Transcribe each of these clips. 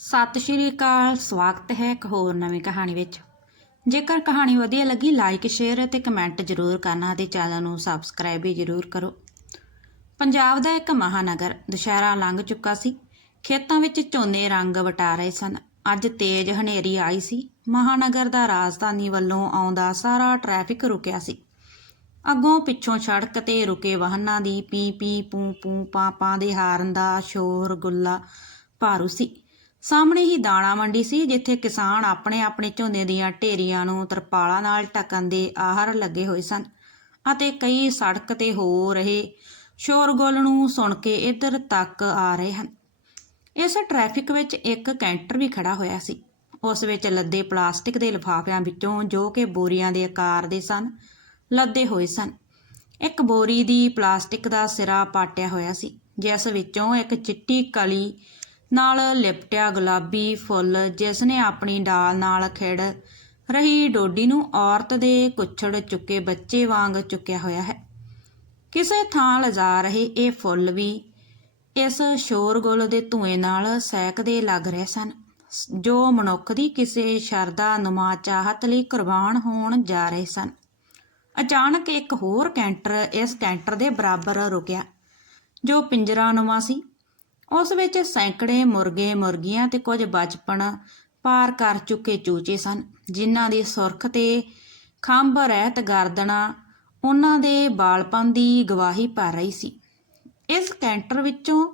ਸਤਿ ਸ਼੍ਰੀ ਅਕਾਲ, ਸਵਾਗਤ ਹੈ ਇੱਕ ਹੋਰ ਨਵੀਂ ਕਹਾਣੀ ਵਿੱਚ। ਜੇਕਰ ਕਹਾਣੀ ਵਧੀਆ ਲੱਗੀ ਲਾਈਕ ਸ਼ੇਅਰ ਅਤੇ ਕਮੈਂਟ ਜ਼ਰੂਰ ਕਰਨਾ ਤੇ ਚੈਨਲ ਨੂੰ ਸਬਸਕ੍ਰਾਈਬ ਵੀ ਜ਼ਰੂਰ ਕਰੋ। ਪੰਜਾਬ ਦਾ ਇੱਕ ਮਹਾਨਗਰ, ਦੁਸ਼ਹਿਰਾ ਲੰਘ ਚੁੱਕਾ ਸੀ। ਖੇਤਾਂ ਵਿੱਚ ਝੋਨੇ ਰੰਗ ਵਟਾ ਰਹੇ ਸਨ। ਅੱਜ ਤੇਜ਼ ਹਨੇਰੀ ਆਈ ਸੀ। ਮਹਾਨਗਰ ਦਾ ਰਾਜਧਾਨੀ ਵੱਲੋਂ ਆਉਂਦਾ ਸਾਰਾ ਟ੍ਰੈਫਿਕ ਰੁਕਿਆ ਸੀ। ਅੱਗੋਂ ਪਿੱਛੋਂ ਸੜਕ ਤੇ ਰੁਕੇ ਵਾਹਨਾਂ ਦੀ ਪੀ ਪੀ ਪੂ ਪੂ ਪਾ ਪਾ ਦੇ ਹਾਰਨ ਦਾ ਸ਼ੋਰ ਗੁੱਲਾ ਭਾਰੂ ਸੀ। ਸਾਹਮਣੇ ਹੀ ਦਾਣਾ ਮੰਡੀ ਸੀ, ਜਿੱਥੇ ਕਿਸਾਨ ਆਪਣੇ ਆਪਣੇ ਝੋਨੇ ਦੀਆਂ ਢੇਰੀਆਂ ਨੂੰ ਤਰਪਾਲਾਂ ਨਾਲ ਢੱਕਣ ਦੇ ਆਹਰ ਲੱਗੇ ਹੋਏ ਸਨ ਅਤੇ ਕਈ ਸੜਕ ਤੇ ਹੋ ਰਹੇ ਸ਼ੋਰਗੁੱਲ ਨੂੰ ਸੁਣ ਕੇ ਇੱਧਰ ਤੱਕ ਆ ਰਹੇ ਹਨ। ਇਸ ਟ੍ਰੈਫਿਕ ਵਿੱਚ ਇੱਕ ਕੈਂਟਰ ਵੀ ਖੜਾ ਹੋਇਆ ਸੀ। ਉਸ ਵਿੱਚ ਲੱਦੇ ਪਲਾਸਟਿਕ ਦੇ ਲਿਫਾਫਿਆਂ ਵਿੱਚੋਂ ਜੋ ਕਿ ਬੋਰੀਆਂ ਦੇ ਆਕਾਰ ਦੇ ਸਨ, ਲੱਦੇ ਹੋਏ ਸਨ। ਇੱਕ ਬੋਰੀ ਦੀ ਪਲਾਸਟਿਕ ਦਾ ਸਿਰਾ ਪਾਟਿਆ ਹੋਇਆ ਸੀ, ਜਿਸ ਵਿੱਚੋਂ ਇੱਕ ਚਿੱਟੀ ਕਲੀ ਨਾਲ ਲਿਪਟਿਆ ਗੁਲਾਬੀ ਫੁੱਲ ਜਿਸ ਨੇ ਆਪਣੀ ਡਾਲ ਨਾਲ ਖਿੜ ਰਹੀ ਡੋਡੀ ਨੂੰ ਔਰਤ ਦੇ ਕੁੱਛੜ ਚੁੱਕੇ ਬੱਚੇ ਵਾਂਗ ਚੁੱਕਿਆ ਹੋਇਆ ਹੈ। ਕਿਸੇ ਥਾਂ ਲਿਜਾ ਰਹੇ ਇਹ ਫੁੱਲ ਵੀ ਇਸ ਸ਼ੋਰਗੁੱਲ ਦੇ ਧੂਏ ਨਾਲ ਸਹਿਕਦੇ ਲੱਗ ਰਹੇ ਸਨ। ਜੋ ਮਨੁੱਖ ਦੀ ਕਿਸੇ ਸ਼ਰਦਾ ਨੁਮਾ ਚਾਹਤ ਲਈ ਕੁਰਬਾਨ ਹੋਣ ਜਾ ਰਹੇ ਸਨ। ਅਚਾਨਕ ਇੱਕ ਹੋਰ ਕੈਂਟਰ ਇਸ ਕੈਂਟਰ ਦੇ ਬਰਾਬਰ ਰੁਕਿਆ, ਜੋ ਪਿੰਜਰਾਨੁਮਾ ਸੀ। ਉਸ ਵਿੱਚ ਸੈਂਕੜੇ ਮੁਰਗੇ, ਮੁਰਗੀਆਂ ਤੇ ਕੁਝ ਬਚਪਨ ਪਾਰ ਕਰ ਚੁੱਕੇ ਚੂਚੇ ਸਨ, ਜਿਨ੍ਹਾਂ ਦੀ ਸੁਰਖ ਤੇ ਖੰਭ ਰਹਿਤ ਗਰਦਨਾ ਉਹਨਾਂ ਦੇ ਬਾਲਪਨ ਦੀ ਗਵਾਹੀ ਭਰ ਰਹੀ ਸੀ। ਇਸ ਕੈਂਟਰ ਵਿੱਚੋਂ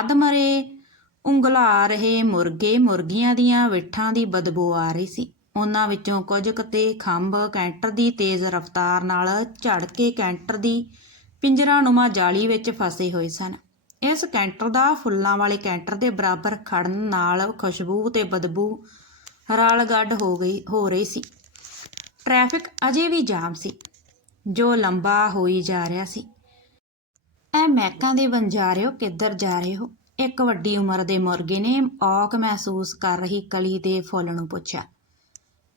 ਅਧਮਰੇ ਉਂਗਲਾ ਰਹੇ ਮੁਰਗੇ ਮੁਰਗੀਆਂ ਦੀਆਂ ਵਿੱਠਾਂ ਦੀ ਬਦਬੂ ਆ ਰਹੀ ਸੀ। ਉਹਨਾਂ ਵਿੱਚੋਂ ਕੁਝ ਕਤੇ ਖੰਭ ਕੈਂਟਰ ਦੀ ਤੇਜ਼ ਰਫ਼ਤਾਰ ਨਾਲ ਝੜ ਕੇ ਕੈਂਟਰ ਦੀ ਪਿੰਜਰਾਨੁਮਾ ਜਾਲੀ ਵਿੱਚ ਫਸੇ ਹੋਏ ਸਨ। ਇਸ ਕੈਂਟਰ ਦਾ ਫੁੱਲਾਂ ਵਾਲੇ ਕੈਂਟਰ ਦੇ ਬਰਾਬਰ ਖੜਨ ਨਾਲ ਖੁਸ਼ਬੂ ਤੇ ਬਦਬੂ ਰਲ ਗੱਡ ਹੋ ਗਈ, ਹੋ ਰਹੀ ਸੀ। ਟ੍ਰੈਫਿਕ ਅਜੇ ਵੀ ਜਾਮ ਸੀ, ਜੋ ਲੰਬਾ ਹੋਈ ਜਾ ਰਿਹਾ ਸੀ। ਐ ਮੈਕਾਂ ਦੇ ਬੰਜਾਰਿਓ, ਕਿੱਧਰ ਜਾ ਰਹੇ ਹੋ? ਇੱਕ ਵੱਡੀ ਉਮਰ ਦੇ ਮੁਰਗੇ ਨੇ ਔਕ ਮਹਿਸੂਸ ਕਰ ਰਹੀ ਕਲੀ ਦੇ ਫੁੱਲ ਨੂੰ ਪੁੱਛਿਆ,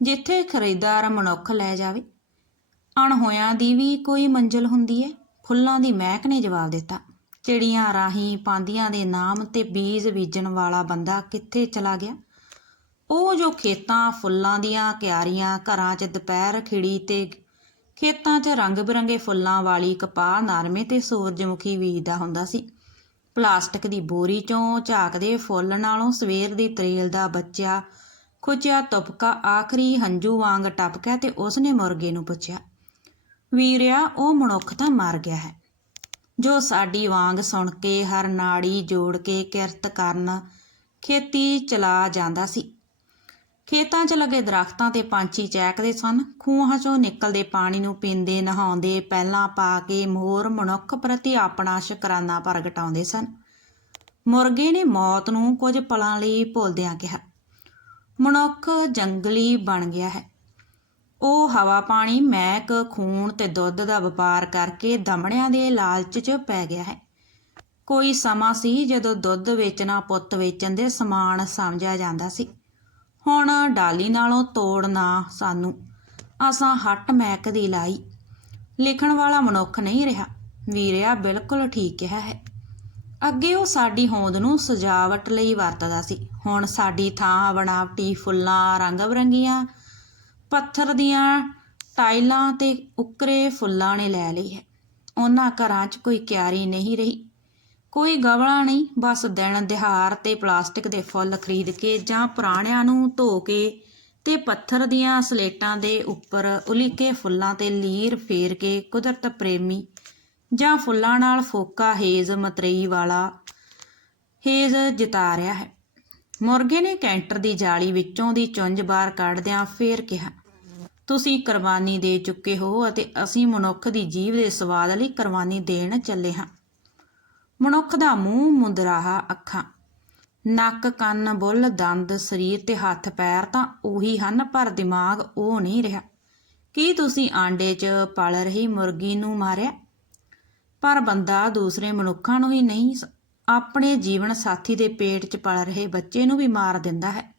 ਜਿੱਥੇ ਖਰੀਦਦਾਰ ਮਨੁੱਖ ਲੈ ਜਾਵੇ? ਅਣਹੋਇਆਂ ਦੀ ਵੀ ਕੋਈ ਮੰਜ਼ਿਲ ਹੁੰਦੀ ਹੈ ਫੁੱਲਾਂ ਦੀ ਮਹਿਕ ਨੇ ਜਵਾਬ ਦਿੱਤਾ ਚਿੜੀਆਂ ਰਾਹੀਂ ਪਾਂਦੀਆਂ ਦੇ ਨਾਮ ਤੇ ਬੀਜ ਬੀਜਣ ਵਾਲਾ ਬੰਦਾ ਕਿੱਥੇ ਚਲਾ ਗਿਆ? ਉਹ ਜੋ ਖੇਤਾਂ ਫੁੱਲਾਂ ਦੀਆਂ ਕਿਆਰੀਆਂ, ਘਰਾਂ 'ਚ ਦੁਪਹਿਰ ਖਿੜੀ ਤੇ ਖੇਤਾਂ 'ਚ ਰੰਗ ਬਿਰੰਗੇ ਫੁੱਲਾਂ ਵਾਲੀ ਕਪਾਹ ਨਰਮੇ ਤੇ ਸੂਰਜਮੁਖੀ ਬੀਜਦਾ ਹੁੰਦਾ ਸੀ। ਪਲਾਸਟਿਕ ਦੀ ਬੋਰੀ 'ਚੋਂ ਝਾਕਦੇ ਫੁੱਲ ਨਾਲੋਂ ਸਵੇਰ ਦੀ ਤਰੇਲ ਦਾ ਬੱਚਾ ਖੁਚਿਆ ਤੁਪਕਾ ਆਖਰੀ ਹੰਝੂ ਵਾਂਗ ਟਪਕਿਆ ਤੇ ਉਸਨੇ ਮੁਰਗੇ ਨੂੰ ਪੁੱਛਿਆ, ਵੀਰਿਆ, ਉਹ ਮਨੁੱਖ ਤਾਂ ਮਰ ਗਿਆ ਹੈ। ਜੋ ਸਾਡੀ ਵਾਂਗ ਸੁਣ ਕੇ, ਹਰ ਨਾੜੀ ਜੋੜ ਕੇ ਕਿਰਤ ਕਰਨ, ਖੇਤੀ ਚਲਾ ਜਾਂਦਾ ਸੀ। ਖੇਤਾਂ 'ਚ ਲੱਗੇ ਦਰਖਤਾਂ ਤੇ ਪੰਛੀ ਚਹਿਕਦੇ ਸਨ। ਖੂਹਾਂ 'ਚੋਂ ਨਿਕਲਦੇ ਪਾਣੀ ਨੂੰ ਪੀਂਦੇ, ਨਹਾਉਂਦੇ, ਪਹਿਲਾਂ ਪਾ ਕੇ ਮੋਰ ਮਨੁੱਖ ਪ੍ਰਤੀ ਆਪਣਾ ਸ਼ੁਕਰਾਨਾ ਪ੍ਰਗਟਾਉਂਦੇ ਸਨ। ਮੁਰਗੇ ਨੇ ਮੌਤ ਨੂੰ ਕੁਝ ਪਲਾਂ ਲਈ ਭੁੱਲਦਿਆਂ ਕਿਹਾ। ਮਨੁੱਖ ਜੰਗਲੀ ਬਣ ਗਿਆ ਹੈ। ਉਹ ਹਵਾ ਪਾਣੀ ਮਹਿਕ ਖੂਨ ਤੇ ਦੁੱਧ ਦਾ ਵਪਾਰ ਕਰਕੇ ਦਮੜਿਆਂ ਦੇ ਲਾਲਚ 'ਚ ਪੈ ਗਿਆ ਹੈ। ਕੋਈ ਸਮਾਂ ਸੀ ਜਦੋਂ ਦੁੱਧ ਵੇਚਣਾ, ਪੁੱਤ ਵੇਚਣ ਦੇ ਸਮਾਨ ਸਮਝਿਆ ਜਾਂਦਾ ਸੀ। ਹੁਣ ਡਾਲੀ ਨਾਲੋਂ ਤੋੜਨਾ ਸਾਨੂੰ। ਅਸਾਂ ਹੱਟ ਮਹਿਕ ਦੀ ਲਾਈ। ਲਿਖਣ ਵਾਲਾ ਮਨੁੱਖ ਨਹੀਂ ਰਿਹਾ। ਵੀਰਿਆ ਬਿਲਕੁਲ ਠੀਕ ਕਿਹਾ ਹੈ। ਅੱਗੇ ਉਹ ਸਾਡੀ ਹੋਂਦ ਨੂੰ ਸਜਾਵਟ ਲਈ ਵਰਤਦਾ ਸੀ। ਹੁਣ ਸਾਡੀ ਥਾਂ, ਬਣਾਵਟੀ ਫੁੱਲਾਂ ਰੰਗ ਬਰੰਗੀਆਂ ਪੱਥਰ ਦੀਆਂ ਟਾਈਲਾਂ ਤੇ ਉੱਕਰੇ ਫੁੱਲਾਂ ਨੇ ਲੈ ਲਈ ਹੈ। ਉਹਨਾਂ ਘਰਾਂ 'ਚ ਕੋਈ ਕਿਆਰੀ ਨਹੀਂ ਰਹੀ। ਕੋਈ ਗਵਲਾ ਨਹੀਂ, ਬਸ ਦਿਨ ਦਿਹਾਰ ਤੇ ਪਲਾਸਟਿਕ ਦੇ ਫੁੱਲ ਖਰੀਦ ਕੇ ਜਾਂ ਪੁਰਾਣਿਆਂ ਨੂੰ ਧੋ ਕੇ ਤੇ ਪੱਥਰ ਦੀਆਂ ਸਲੇਟਾਂ ਦੇ ਉੱਪਰ ਉਲੀਕੇ ਫੁੱਲਾਂ ਤੇ ਲੀਰ ਫੇਰ ਕੇ ਕੁਦਰਤ ਪ੍ਰੇਮੀ ਜਾਂ ਫੁੱਲਾਂ ਨਾਲ ਫੋਕਾ ਹੇਜ਼ ਮਤਰਈ ਵਾਲਾ ਹੇਜ਼ ਜਿਤਾ ਰਿਹਾ ਹੈ। ਮੁਰਗੇ ਨੇ ਕੈਂਟਰ ਦੀ ਜਾਲੀ ਵਿੱਚੋਂ ਦੀ ਚੁੰਝ ਬਾਹਰ ਕੱਢਦਿਆਂ ਫੇਰ ਕਿਹਾ ਤੁਸੀਂ ਕੁਰਬਾਨੀ ਦੇ ਚੁੱਕੇ ਹੋ ਅਤੇ ਅਸੀਂ ਮਨੁੱਖ ਦੀ ਜੀਵ ਦੇ ਸਵਾਦ ਲਈ ਕੁਰਬਾਨੀ ਦੇਣ ਚੱਲੇ ਹਾਂ। ਮਨੁੱਖ ਦਾ ਮੂੰਹ ਮੁੰਦਰਾਹਾ ਅੱਖਾਂ, ਨੱਕ, ਕੰਨ, ਬੁੱਲ, ਦੰਦ, ਸਰੀਰ ਤੇ ਹੱਥ, ਪੈਰ ਤਾਂ ਉਹੀ ਹਨ, ਪਰ ਦਿਮਾਗ ਉਹ ਨਹੀਂ ਰਿਹਾ। ਕੀ ਤੁਸੀਂ ਆਂਡੇ 'ਚ ਪਲ ਰਹੀ ਮੁਰਗੀ ਨੂੰ ਮਾਰਿਆ? ਪਰ ਬੰਦਾ ਦੂਸਰੇ ਮਨੁੱਖਾਂ ਨੂੰ ਹੀ ਨਹੀਂ, ਆਪਣੇ ਜੀਵਨ ਸਾਥੀ ਦੇ ਪੇਟ 'ਚ ਪਲ ਰਹੇ ਬੱਚੇ ਨੂੰ ਵੀ ਮਾਰ ਦਿੰਦਾ ਹੈ।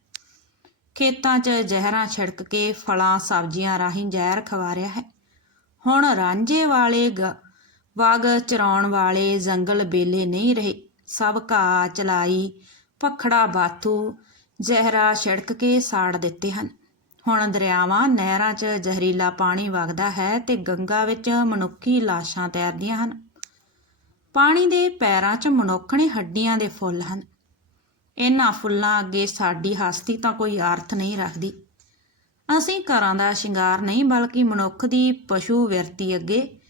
ਖੇਤਾਂ 'ਚ ਜ਼ਹਿਰਾਂ ਛਿੜਕ ਕੇ ਫਲਾਂ, ਸਬਜ਼ੀਆਂ ਰਾਹੀਂ ਜ਼ਹਿਰ ਖਵਾ ਰਿਹਾ ਹੈ। ਹੁਣ ਰਾਂਝੇ ਵਾਲੇ ਗ- ਵਗ ਚਰਾਉਣ ਵਾਲੇ ਜੰਗਲ ਬੇਲੇ ਨਹੀਂ ਰਹੇ। ਸਭ ਘਾਹ ਚਲਾਈ ਪਖੜਾ ਬਾਥੂ, ਜ਼ਹਿਰਾ ਛਿੜਕ ਕੇ ਸਾੜ ਦਿੱਤੇ ਹਨ। ਹੁਣ ਦਰਿਆਵਾਂ, ਨਹਿਰਾਂ 'ਚ ਜ਼ਹਿਰੀਲਾ ਪਾਣੀ ਵਗਦਾ ਹੈ ਤੇ ਗੰਗਾ ਵਿੱਚ ਮਨੁੱਖੀ ਲਾਸ਼ਾਂ ਤੈਰਦੀਆਂ ਹਨ। ਪਾਣੀ ਦੇ ਪੈਰਾਂ 'ਚ ਮਨੁੱਖਣੇ ਹੱਡੀਆਂ ਦੇ ਫੁੱਲ ਹਨ। ਇਹਨਾਂ ਫੁੱਲਾਂ ਅੱਗੇ ਸਾਡੀ ਹਸਤੀ ਤਾਂ ਕੋਈ ਅਰਥ ਨਹੀਂ ਰੱਖਦੀ। ਅਸੀਂ ਘਰਾਂ ਦਾ ਸ਼ਿੰਗਾਰ ਨਹੀਂ, ਬਲਕਿ ਮਨੁੱਖ ਦੀ ਪਸ਼ੂ ਵਿਰਤੀ ਅੱਗੇ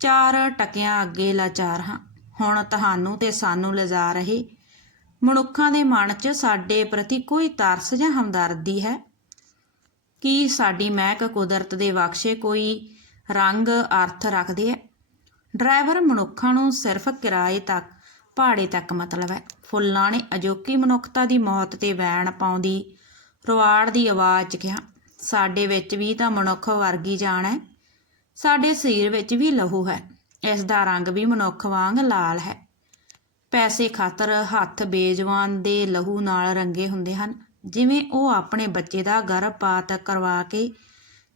ਚਾਰ ਟਕਿਆਂ ਅੱਗੇ ਲਾਚਾਰ ਹਾਂ। ਹੁਣ ਤੁਹਾਨੂੰ ਤੇ ਸਾਨੂੰ ਲਿਜਾ ਰਹੇ ਮਨੁੱਖਾਂ ਦੇ ਮਨ 'ਚ ਸਾਡੇ ਪ੍ਰਤੀ ਕੋਈ ਤਰਸ ਜਾਂ ਹਮਦਰਦੀ ਹੈ? ਕੀ ਸਾਡੀ ਮਹਿਕ ਕੁਦਰਤ ਦੇ ਬਖਸ਼ੇ ਕੋਈ ਰੰਗ ਅਰਥ ਰੱਖਦੇ ਹੈ? ਡਰਾਈਵਰ ਮਨੁੱਖਾਂ ਨੂੰ ਸਿਰਫ ਕਿਰਾਏ ਤੱਕ ਭਾੜੇ ਤੱਕ ਮਤਲਬ ਹੈ। ਫੁੱਲਾਂ ਨੇ ਅਜੋਕੀ ਮਨੁੱਖਤਾ ਦੀ ਮੌਤ ਤੇ ਵੈਣ ਪਾਉਂਦੀ ਰਵਾੜ ਦੀ ਆਵਾਜ਼ 'ਚ ਕਿਹਾ, ਸਾਡੇ ਵਿੱਚ ਵੀ ਤਾਂ ਮਨੁੱਖ ਵਰਗੀ ਜਾਨ ਹੈ। ਸਾਡੇ ਸਰੀਰ ਵਿੱਚ ਵੀ ਲਹੂ ਹੈ। ਇਸ ਦਾ ਰੰਗ ਵੀ ਮਨੁੱਖ ਵਾਂਗ ਲਾਲ ਹੈ। ਪੈਸੇ ਖਾਤਰ ਹੱਥ ਬੇਜਵਾਨ ਦੇ ਲਹੂ ਨਾਲ ਰੰਗੇ ਹੁੰਦੇ ਹਨ। ਜਿਵੇਂ ਉਹ ਆਪਣੇ ਬੱਚੇ ਦਾ ਗਰਭਪਾਤ ਕਰਵਾ ਕੇ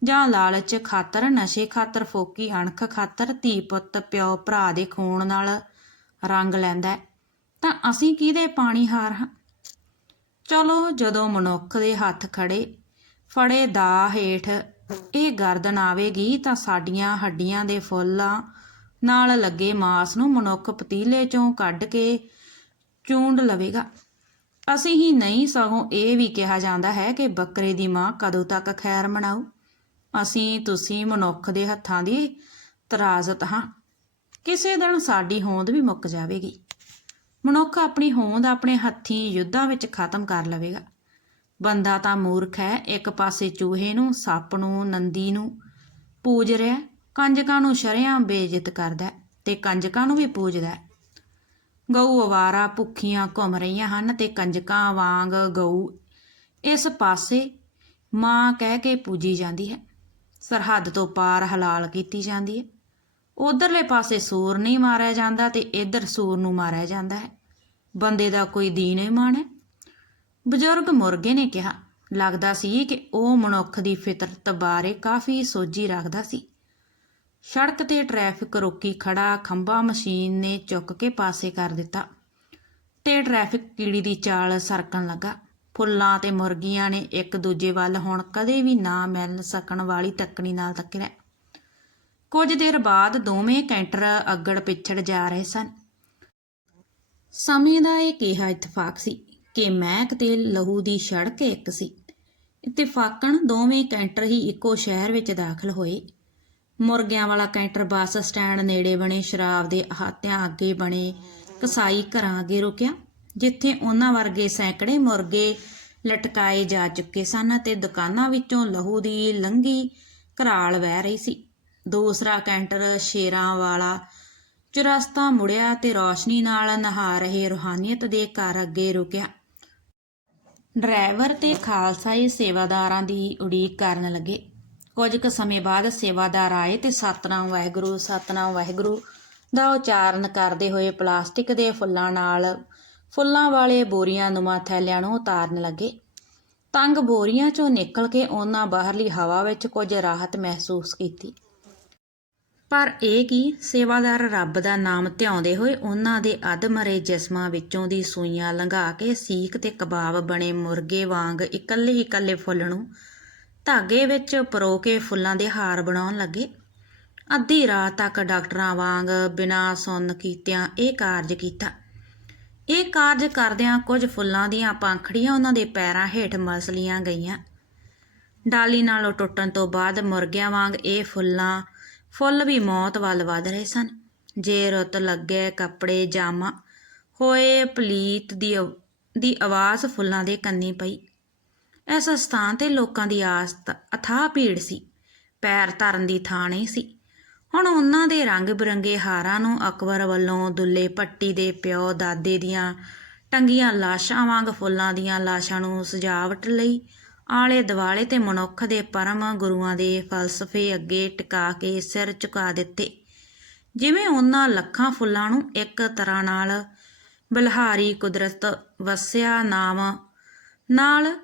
ਜਾਂ ਲਾਲਚ ਖਾਤਰ, ਨਸ਼ੇ ਖਾਤਰ, ਫੋਕੀ ਅਣਖ ਖਾਤਰ, ਧੀ ਪੁੱਤ, ਪਿਓ, ਭਰਾ ਦੇ ਖੂਨ ਨਾਲ ਰੰਗ ਲੈਂਦਾ ਤਾਂ ਅਸੀਂ ਕਿਹਦੇ ਪਾਣੀ ਹਾਰ ਹਾਂ? ਚਲੋ, ਜਦੋਂ ਮਨੁੱਖ ਦੇ ਹੱਥ ਖੜੇ, ਫੜੇ ਦਾ ਹੇਠ ਇਹ ਗਰਦਨ ਆਵੇਗੀ ਤਾਂ ਸਾਡੀਆਂ ਹੱਡੀਆਂ ਦੇ ਫੁੱਲਾਂ ਨਾਲ ਲੱਗੇ ਮਾਸ ਨੂੰ ਮਨੁੱਖ ਪਤੀਲੇ ਚੋਂ ਕੱਢ ਕੇ ਚੂੰਡ ਲਵੇਗਾ। ਅਸੀਂ ਹੀ ਨਹੀਂ ਸਗੋਂ ਇਹ ਵੀ ਕਿਹਾ ਜਾਂਦਾ ਹੈ ਕਿ ਬੱਕਰੇ ਦੀ ਮਾਂ ਕਦੋਂ ਤੱਕ ਖੈਰ ਮਨਾਉ ਅਸੀਂ, ਤੁਸੀਂ ਮਨੁੱਖ ਦੇ ਹੱਥਾਂ ਦੀ ਤਰਾਜ਼ਤ ਹਾਂ। ਕਿਸੇ ਦਿਨ ਸਾਡੀ ਹੋਂਦ ਵੀ ਮੁੱਕ ਜਾਵੇਗੀ। ਮਨੁੱਖ ਆਪਣੀ ਹੋਂਦ ਆਪਣੇ ਹੱਥੀਂ ਯੁੱਧਾਂ ਵਿੱਚ ਖਤਮ ਕਰ ਲਵੇਗਾ। ਬੰਦਾ ਤਾਂ ਮੂਰਖ ਹੈ, ਇੱਕ ਪਾਸੇ ਚੂਹੇ ਨੂੰ, ਸੱਪ ਨੂੰ, ਨੰਦੀ ਨੂੰ ਪੂਜ ਰਿਹਾ ਕੰਜਕਾਂ ਨੂੰ ਸ਼ਰਿਆਂ ਬੇਇੱਜ਼ਤ ਕਰਦਾ ਹੈ ਤੇ ਕੰਜਕਾਂ ਨੂੰ ਵੀ ਪੂਜਦਾ ਗਊ ਅਵਾਰਾ ਭੁੱਖੀਆਂ ਘੁੰਮ ਰਹੀਆਂ ਹਨ ਤੇ ਕੰਜਕਾਂ ਵਾਂਗ ਗਊ ਇਸ ਪਾਸੇ ਮਾਂ ਕਹਿ ਕੇ ਪੂਜੀ ਜਾਂਦੀ ਹੈ। ਸਰਹੱਦ ਤੋਂ ਪਾਰ ਹਲਾਲ ਕੀਤੀ ਜਾਂਦੀ ਹੈ। ਉਧਰਲੇ ਪਾਸੇ ਸੂਰ ਨਹੀਂ ਮਾਰਿਆ ਜਾਂਦਾ ਤੇ ਇੱਧਰ ਸੂਰ ਨੂੰ ਮਾਰਿਆ ਜਾਂਦਾ ਹੈ। ਬੰਦੇ ਦਾ ਕੋਈ ਦੀਨ ਇਮਾਨ ਹੈ? ਬਜ਼ੁਰਗ ਮੁਰਗੇ ਨੇ ਕਿਹਾ, ਲੱਗਦਾ ਸੀ ਕਿ ਉਹ ਮਨੁੱਖ ਦੀ ਫਿਤਰਤ ਬਾਰੇ ਕਾਫੀ ਸੋਝੀ ਰੱਖਦਾ ਸੀ। ਸੜਕ ਤੇ ਟ੍ਰੈਫਿਕ ਰੋਕੀ ਖੜਾ ਖੰਭਾ ਮਸ਼ੀਨ ਨੇ ਚੁੱਕ ਕੇ ਪਾਸੇ ਕਰ ਦਿੱਤਾ ਤੇ ਟ੍ਰੈਫਿਕ ਕੀੜੀ ਦੀ ਚਾਲ ਸਰਕਣ ਲੱਗਾ। ਫੁੱਲਾਂ ਤੇ ਮੁਰਗੀਆਂ ਨੇ ਇੱਕ ਦੂਜੇ ਵੱਲ ਹੁਣ ਕਦੇ ਵੀ ਨਾ ਮਿਲ ਸਕਣ ਵਾਲੀ ਤੱਕਣੀ ਨਾਲ ਤੱਕਿਆ ਕੁਝ ਦੇਰ ਬਾਅਦ ਦੋਵੇਂ ਕੈਂਟਰ ਅੱਗੜ ਪਿੱਛੜ ਜਾ ਰਹੇ ਸਨ। ਸਮੇਂ ਦਾ ਇਹ ਕਿਹਾ ਇਤਫਾਕ ਸੀ ਕਿ ਮਹਿਕ ਤੇ ਲਹੂ ਦੀ ਸੜਕ ਇੱਕ ਸੀ। ਇਤਫਾਕਨ ਦੋਵੇਂ ਕੈਂਟਰ ਹੀ ਇੱਕੋ ਸ਼ਹਿਰ ਵਿੱਚ ਦਾਖਲ ਹੋਏ। ਮੁਰਗਿਆਂ ਵਾਲਾ ਕੈਂਟਰ ਬੱਸ ਸਟੈਂਡ ਨੇੜੇ ਬਣੇ, ਸ਼ਰਾਬ ਦੇ ਅਹਾਤਿਆਂ ਅੱਗੇ ਬਣੇ ਕਸਾਈ ਘਰਾਂ ਅੱਗੇ ਰੁਕਿਆ, ਜਿੱਥੇ ਉਹਨਾਂ ਵਰਗੇ ਸੈਂਕੜੇ ਮੁਰਗੇ ਲਟਕਾਏ ਜਾ ਚੁੱਕੇ ਸਨ ਤੇ ਦੁਕਾਨਾਂ ਵਿੱਚੋਂ ਲਹੂ ਦੀ ਲੰਗੀ ਘਰਾਲ ਵਹਿ ਰਹੀ ਸੀ। ਦੂਸਰਾ ਕੈਂਟਰ ਸ਼ੇਰਾਂ ਵਾਲਾ। ਚੁਰਸਤਾ ਮੁੜਿਆ ਤੇ ਰੌਸ਼ਨੀ ਨਾਲ ਨਹਾ ਰਹੇ ਰੂਹਾਨੀਅਤ ਦੇ ਘਰ ਅੱਗੇ ਰੁਕਿਆ। ਡਰਾਈਵਰ ਤੇ ਖਾਲਸਾਈ ਸੇਵਾਦਾਰਾਂ ਦੀ ਉਡੀਕ ਕਰਨ ਲੱਗੇ। ਕੁਝ ਕੁ ਸਮੇਂ ਬਾਅਦ ਸੇਵਾਦਾਰ ਆਏ ਤੇ ਸਤਨਾਮ ਵਾਹਿਗੁਰੂ ਸਤਨਾਮ ਵਾਹਿਗੁਰੂ ਦਾ ਉਚਾਰਨ ਕਰਦੇ ਹੋਏ ਪਲਾਸਟਿਕ ਦੇ ਫੁੱਲਾਂ ਨਾਲ ਫੁੱਲਾਂ ਵਾਲੇ ਬੋਰੀਆਂ ਨੁਮਾ ਥੈਲਿਆਂ ਨੂੰ ਉਤਾਰਨ ਲੱਗੇ। ਤੰਗ ਬੋਰੀਆਂ ਚੋਂ ਨਿਕਲ ਕੇ ਉਹਨਾਂ ਬਾਹਰਲੀ ਹਵਾ ਵਿੱਚ ਕੁਝ ਰਾਹਤ ਮਹਿਸੂਸ ਕੀਤੀ। ਪਰ ਇਹ ਕੀ? ਸੇਵਾਦਾਰ ਰੱਬ ਦਾ ਨਾਮ ਧਿਆਉਂਦੇ ਹੋਏ ਉਹਨਾਂ ਦੇ ਅਧਮਰੇ ਜਿਸਮਾਂ ਵਿੱਚੋਂ ਦੀ ਸੂਈਆਂ ਲੰਘਾ ਕੇ ਸੀਖ ਤੇ ਕਬਾਬ ਬਣੇ ਮੁਰਗੇ ਵਾਂਗ ਇਕੱਲੇ ਇਕੱਲੇ ਫੁੱਲ ਨੂੰ ਧਾਗੇ ਵਿੱਚ ਪਰੋ ਕੇ ਫੁੱਲਾਂ ਦੇ ਹਾਰ ਬਣਾਉਣ ਲੱਗੇ। ਅੱਧੀ ਰਾਤ ਤੱਕ ਡਾਕਟਰਾਂ ਵਾਂਗ ਬਿਨਾਂ ਸੁੰਨ ਕੀਤਿਆਂ ਇਹ ਕਾਰਜ ਕੀਤਾ। ਇਹ ਕਾਰਜ ਕਰਦਿਆਂ ਕੁਝ ਫੁੱਲਾਂ ਦੀਆਂ ਪੰਖੜੀਆਂ ਉਹਨਾਂ ਦੇ ਪੈਰਾਂ ਹੇਠ ਮਸਲੀਆਂ ਗਈਆਂ। ਡਾਲੀ ਨਾਲੋਂ ਟੁੱਟਣ ਤੋਂ ਬਾਅਦ ਮੁਰਗਿਆਂ ਵਾਂਗ ਇਹ ਫੁੱਲਾਂ ਫੁੱਲ ਵੀ ਮੌਤ ਵੱਲ ਵਧ ਰਹੇ ਸਨ। ਜੇ ਰੁੱਤ ਲੱਗੇ ਕੱਪੜੇ ਜਾਮਾ, ਹੋਏ ਪਲੀਤ ਦੀ ਦੀ ਆਵਾਜ਼ ਫੁੱਲਾਂ ਦੇ ਕੰਨੀ ਪਈ। ਇਸ ਸਥਾਨ ਤੇ ਲੋਕਾਂ ਦੀ ਆਸ ਅਥਾਹ ਭੀੜ ਸੀ। ਪੈਰ ਧਰਨ ਦੀ ਥਾਂ ਨਹੀਂ ਸੀ। ਹੁਣ ਉਹਨਾਂ ਦੇ ਰੰਗ ਬਿਰੰਗੇ ਹਾਰਾਂ ਨੂੰ ਅਕਬਰ ਵੱਲੋਂ ਦੁੱਲੇ ਪੱਟੀ ਦੇ ਪਿਓ ਦਾਦੇ ਦੀਆਂ ਟੰਗੀਆਂ ਲਾਸ਼ਾਂ ਵਾਂਗ ਫੁੱਲਾਂ ਦੀਆਂ ਲਾਸ਼ਾਂ ਨੂੰ ਸਜਾਵਟ ਲਈ ਆਲੇ ਦੁਆਲੇ ਤੇ ਮਨੁੱਖ ਦੇ ਪਰਮ ਗੁਰੂਆਂ ਦੇ ਫਲਸਫੇ ਅੱਗੇ ਟਿਕਾ ਕੇ ਸਿਰ ਝੁਕਾ ਦਿੱਤੇ। ਜਿਵੇਂ ਉਹਨਾਂ ਲੱਖਾਂ ਫੁੱਲਾਂ ਨੂੰ ਇੱਕ ਤਰ੍ਹਾਂ ਨਾਲ ਬਲਹਾਰੀ ਕੁਦਰਤ ਵਸਿਆ ਨਾਮ ਨਾਲ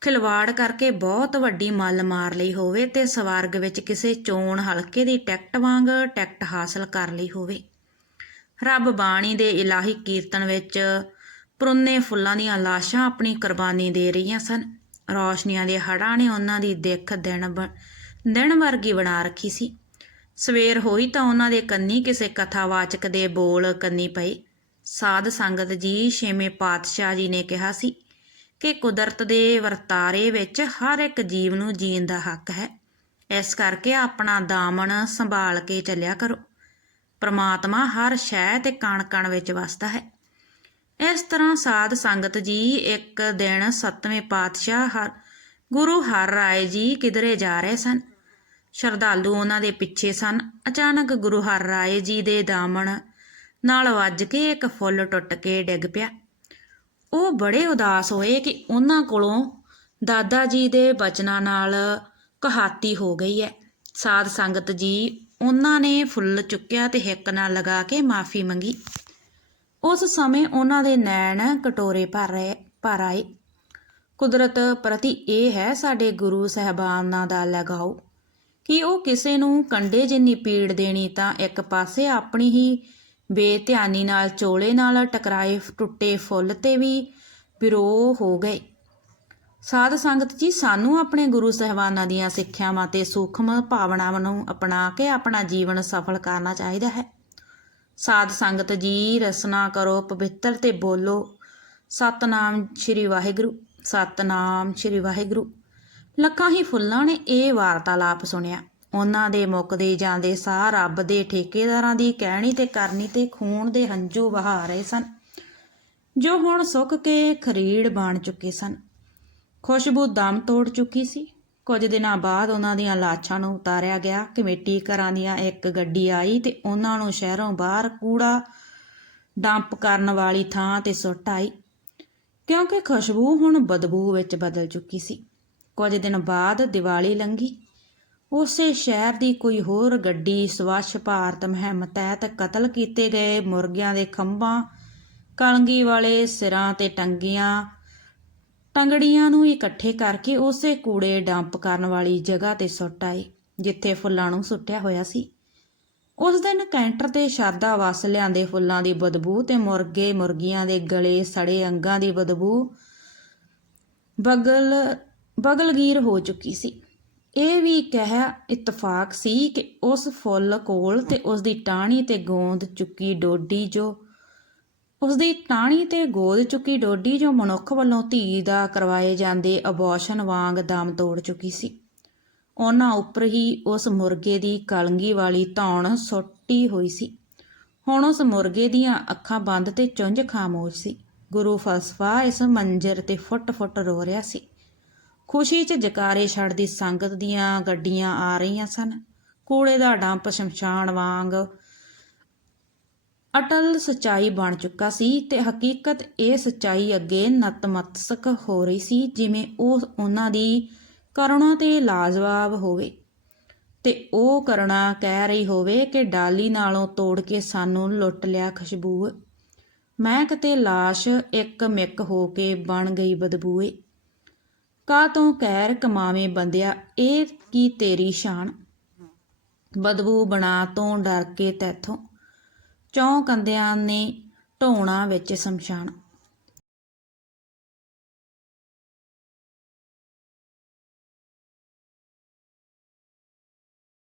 ਖਿਲਵਾੜ ਕਰਕੇ ਬਹੁਤ ਵੱਡੀ ਮੱਲ ਮਾਰ ਲਈ ਹੋਵੇ ਤੇ ਸਵਰਗ ਵਿੱਚ ਕਿਸੇ ਚੋਣ ਹਲਕੇ ਦੀ ਟਿਕਟ ਵਾਂਗ ਟਿਕਟ ਹਾਸਲ ਕਰ ਲਈ ਹੋਵੇ। ਰੱਬ ਬਾਣੀ ਦੇ ਇਲਾਹੀ ਕੀਰਤਨ ਵਿੱਚ ਪਰੁੰਨੇ ਫੁੱਲਾਂ ਦੀਆਂ ਲਾਸ਼ਾਂ ਆਪਣੀ ਕੁਰਬਾਨੀ ਦੇ ਰਹੀਆਂ ਸਨ। ਰੌਸ਼ਨੀਆਂ ਦੇ ਹੜਾਂ ਨੇ ਉਹਨਾਂ ਦੀ ਦਿੱਖ ਦਿਨ ਦਿਨ ਵਰਗੀ ਬਣਾ ਰੱਖੀ ਸੀ। ਸਵੇਰ ਹੋਈ ਤਾਂ ਉਹਨਾਂ ਦੇ ਕੰਨੀ ਕਿਸੇ ਕਥਾਵਾਚਕ ਦੇ ਬੋਲ ਕੰਨੀ ਪਏ। ਸਾਧ ਸੰਗਤ ਜੀ ਛੇਵੇਂ ਪਾਤਸ਼ਾਹ ਜੀ ਨੇ ਕਿਹਾ ਸੀ ਕਿ ਕੁਦਰਤ ਦੇ ਵਰਤਾਰੇ ਵਿੱਚ ਹਰ ਇੱਕ ਜੀਵ ਨੂੰ ਜੀਣ ਦਾ ਹੱਕ ਹੈ। ਇਸ ਕਰਕੇ ਆਪਣਾ ਦਾਮਨ ਸੰਭਾਲ ਕੇ ਚੱਲਿਆ ਕਰੋ। ਪਰਮਾਤਮਾ ਹਰ ਸ਼ੈ ਤੇ ਕਣ ਕਣ ਵਿੱਚ ਵਸਦਾ ਹੈ। ਇਸ ਤਰ੍ਹਾਂ ਸਾਧ ਸੰਗਤ ਜੀ ਇੱਕ ਦਿਨ ਸੱਤਵੇਂ ਪਾਤਸ਼ਾਹ ਹਰ ਗੁਰੂ ਹਰ ਰਾਏ ਜੀ ਕਿਧਰੇ ਜਾ ਰਹੇ ਸਨ। ਸ਼ਰਧਾਲੂ ਉਹਨਾਂ ਦੇ ਪਿੱਛੇ ਸਨ। ਅਚਾਨਕ ਗੁਰੂ ਹਰ ਰਾਏ ਜੀ ਦੇ ਦਾਮਨ ਨਾਲ ਵੱਜ ਕੇ ਇੱਕ ਫੁੱਲ ਟੁੱਟ ਕੇ ਡਿੱਗ ਪਿਆ। ਉਹ ਬੜੇ ਉਦਾਸ ਹੋਏ ਕਿ ਉਹਨਾਂ ਕੋਲੋਂ ਦਾਦਾ ਜੀ ਦੇ ਬਚਨਾਂ ਨਾਲ ਕਹਾਤੀ ਹੋ ਗਈ ਹੈ। ਸਾਧ ਸੰਗਤ ਜੀ ਉਹਨਾਂ ਨੇ ਫੁੱਲ ਚੁੱਕਿਆ ਤੇ ਹਿੱਕ ਨਾਲ ਲਗਾ ਕੇ ਮਾਫੀ ਮੰਗੀ। ਉਸ ਸਮੇਂ ਉਹਨਾਂ ਦੇ ਨੈਣ ਕਟੋਰੇ ਭਰ ਰਹੇ, ਭਰ ਆਏ। ਕੁਦਰਤ ਪ੍ਰਤੀ ਇਹ ਹੈ, ਸਾਡੇ ਗੁਰੂ ਸਹਿਬਾਨਾਂ ਦਾ ਲਗਾਓ ਕਿ ਉਹ ਕਿਸੇ ਨੂੰ ਕੰਡੇ ਜਿੰਨੀ ਪੀੜ ਦੇਣੀ ਤਾਂ ਇੱਕ ਪਾਸੇ ਆਪਣੀ ਹੀ ਬੇਧਿਆਨੀ ਨਾਲ ਚੋਲੇ ਨਾਲ ਟਕਰਾਏ, ਟੁੱਟੇ ਫੁੱਲ ਤੇ ਵੀ ਵਿਰੋਹ ਹੋ ਗਏ। ਸਾਧ ਸੰਗਤ ਜੀ, ਸਾਨੂੰ ਆਪਣੇ ਗੁਰੂ ਸਹਿਬਾਨਾਂ ਦੀਆਂ ਸਿੱਖਿਆਵਾਂ ਤੇ ਸੂਖਮ ਭਾਵਨਾਵਾਂ ਨੂੰ ਅਪਣਾ ਕੇ ਆਪਣਾ ਜੀਵਨ ਸਫਲ ਕਰਨਾ ਚਾਹੀਦਾ ਹੈ। ਸਾਧ ਸੰਗਤ ਜੀ, ਰਸਨਾ ਕਰੋ, ਪਵਿੱਤਰ ਤੇ ਬੋਲੋ। ਸਤਨਾਮ ਸ੍ਰੀ ਵਾਹਿਗੁਰੂ, ਸਤਨਾਮ ਸ੍ਰੀ ਵਾਹਿਗੁਰੂ। ਲੱਖਾਂ ਹੀ ਫੁੱਲਾਂ ਨੇ ਇਹ ਵਾਰਤਾਲਾਪ ਸੁਣਿਆ। ਉਹਨਾਂ ਦੇ ਮੁੱਕਦੇ ਜਾਂਦੇ ਸਾਹ ਰੱਬ ਦੇ ਠੇਕੇਦਾਰਾਂ ਦੀ ਕਹਿਣੀ ਤੇ ਕਰਨੀ ਤੇ ਖੂਨ ਦੇ ਹੰਝੂ ਵਹਾ ਰਹੇ ਸਨ। ਜੋ ਹੁਣ ਸੁੱਕ ਕੇ ਖਰੀੜ ਬਣ ਚੁੱਕੇ ਸਨ। ਖੁਸ਼ਬੂ ਦਮ ਤੋੜ ਚੁੱਕੀ ਸੀ। ਕੁਝ ਦਿਨਾਂ ਬਾਅਦ ਉਹਨਾਂ ਦੀਆਂ ਲਾਸ਼ਾਂ ਨੂੰ ਉਤਾਰਿਆ ਗਿਆ। ਕਮੇਟੀ ਘਰਾਂ ਦੀਆਂ ਇੱਕ ਗੱਡੀ ਆਈ ਤੇ ਉਹਨਾਂ ਨੂੰ ਸ਼ਹਿਰੋਂ ਬਾਹਰ ਕੂੜਾ ਡੰਪ ਕਰਨ ਵਾਲੀ ਥਾਂ ਤੇ ਸੁੱਟ ਆਈ। ਕਿਉਂਕਿ ਖੁਸ਼ਬੂ ਹੁਣ ਬਦਬੂ ਵਿੱਚ ਬਦਲ ਚੁੱਕੀ ਸੀ। ਕੁਝ ਦਿਨ ਬਾਅਦ ਦੀਵਾਲੀ ਲੰਘੀ। ਉਸੇ ਸ਼ਹਿਰ ਦੀ ਕੋਈ ਹੋਰ ਗੱਡੀ ਸਵੱਛ ਭਾਰਤ ਮੁਹਿੰਮ ਤਹਿਤ ਕਤਲ ਕੀਤੇ ਗਏ ਮੁਰਗਿਆਂ ਦੇ ਖੰਭਾਂ, ਕਲੰਗੀ ਵਾਲੇ ਸਿਰਾਂ ਤੇ ਟੰਗੀਆਂ ਟੰਗੜੀਆਂ ਨੂੰ ਇਕੱਠੇ ਕਰਕੇ ਉਸੇ ਕੂੜੇ ਡੰਪ ਕਰਨ ਵਾਲੀ ਜਗ੍ਹਾ ਤੇ ਸੁੱਟ ਆਏ, ਜਿੱਥੇ ਫੁੱਲਾਂ ਨੂੰ ਸੁੱਟਿਆ ਹੋਇਆ ਸੀ। ਉਸ ਦਿਨ ਕੈਂਟਰ ਤੇ ਸ਼ਰਦਾ ਵਸ ਲਿਆਂਦੇ ਫੁੱਲਾਂ ਦੀ ਬਦਬੂ ਤੇ ਮੁਰਗੇ ਮੁਰਗੀਆਂ ਦੇ ਗਲੇ ਸੜੇ ਅੰਗਾਂ ਦੀ ਬਦਬੂ ਬਗਲ, ਬਗਲਗੀਰ ਹੋ ਚੁੱਕੀ ਸੀ। ਇਹ ਵੀ ਕਹਿ ਇਤਫਾਕ ਸੀ ਕਿ ਉਸ ਫੁੱਲ ਕੋਲ ਤੇ ਉਸ ਦੀ ਟਾਹਣੀ ਤੇ ਗੋਂਦ ਚੁੱਕੀ ਡੋਡੀ ਜੋ ਉਸ ਦੀ ਟਾਹਣੀ ਤੇ ਗੋਦ ਚੁੱਕੀ ਡੋਡੀ ਜੋ ਮਨੁੱਖ ਵੱਲੋਂ ਧੀ ਦਾ ਕਰਵਾਏ ਜਾਂਦੇ ਅਬੋਰਸ਼ਨ ਵਾਂਗ ਦਮ ਤੋੜ ਚੁੱਕੀ ਸੀ। ਉਹਨਾਂ ਉੱਪਰ ਹੀ ਉਸ ਮੁਰਗੇ ਦੀ ਕਲੰਗੀ ਵਾਲੀ ਧੌਣ ਸੁੱਟੀ ਹੋਈ ਸੀ। ਹੁਣ ਉਸ ਮੁਰਗੇ ਦੀਆਂ ਅੱਖਾਂ ਬੰਦ ਤੇ ਚੁੰਝ ਖਾਮੋਸ਼ ਸੀ। ਗੁਰੂ ਫਲਸਫਾ ਇਸ ਮੰਜ਼ਰ ਤੇ ਫੁੱਟ-ਫੁੱਟ ਰੋ ਰਿਹਾ ਸੀ। ਖੁਸ਼ੀ 'ਚ ਜਕਾਰੇ ਛੱਡਦੀ ਸੰਗਤ ਦੀਆਂ ਗੱਡੀਆਂ ਆ ਰਹੀਆਂ ਸਨ। ਕੂੜੇ ਦਾ ਡੰਪ ਸ਼ਮਸ਼ਾਨ ਵਾਂਗ ਅਟਲ ਸਚਾਈ ਬਣ ਚੁੱਕਾ ਸੀ ਤੇ ਹਕੀਕਤ ਇਹ ਸਚਾਈ ਅੱਗੇ ਨਤਮਤਸਕ ਹੋ ਰਹੀ ਸੀ ਜਿਵੇਂ ਉਹ ਉਹਨਾਂ ਦੀ ਕਰੁਣਾ ਤੇ ਲਾਜਵਾਬ ਹੋਵੇ। ਤੇ ਉਹ ਕਰੁਣਾ ਕਹਿ ਰਹੀ ਹੋਵੇ ਕਿ ਡਾਲੀ ਨਾਲੋਂ ਤੋੜ ਕੇ ਸਾਨੂੰ ਲੁੱਟ ਲਿਆ ਖੁਸ਼ਬੂ। ਮੈਂ ਕਿਤੇ ਲਾਸ਼ ਇੱਕ ਮਿੱਕ ਹੋ ਕੇ ਬਣ ਗਈ ਬਦਬੂਏ। ਕਾ ਤੋਂ ਕਹਿਰ ਕਮਾਵੇਂ ਬੰਦਿਆ, ਇਹ ਕੀ ਤੇਰੀ ਸ਼ਾਨ? ਬਦਬੂ ਬਣਾ ਤੋਂ ਡਰ ਕੇ ਤੈਥੋਂ। ਚੌਂ ਕੰਦਿਆਂ ਨੇ ਢੋਣਾ ਵਿੱਚ ਸ਼ਮਸ਼ਾਨ।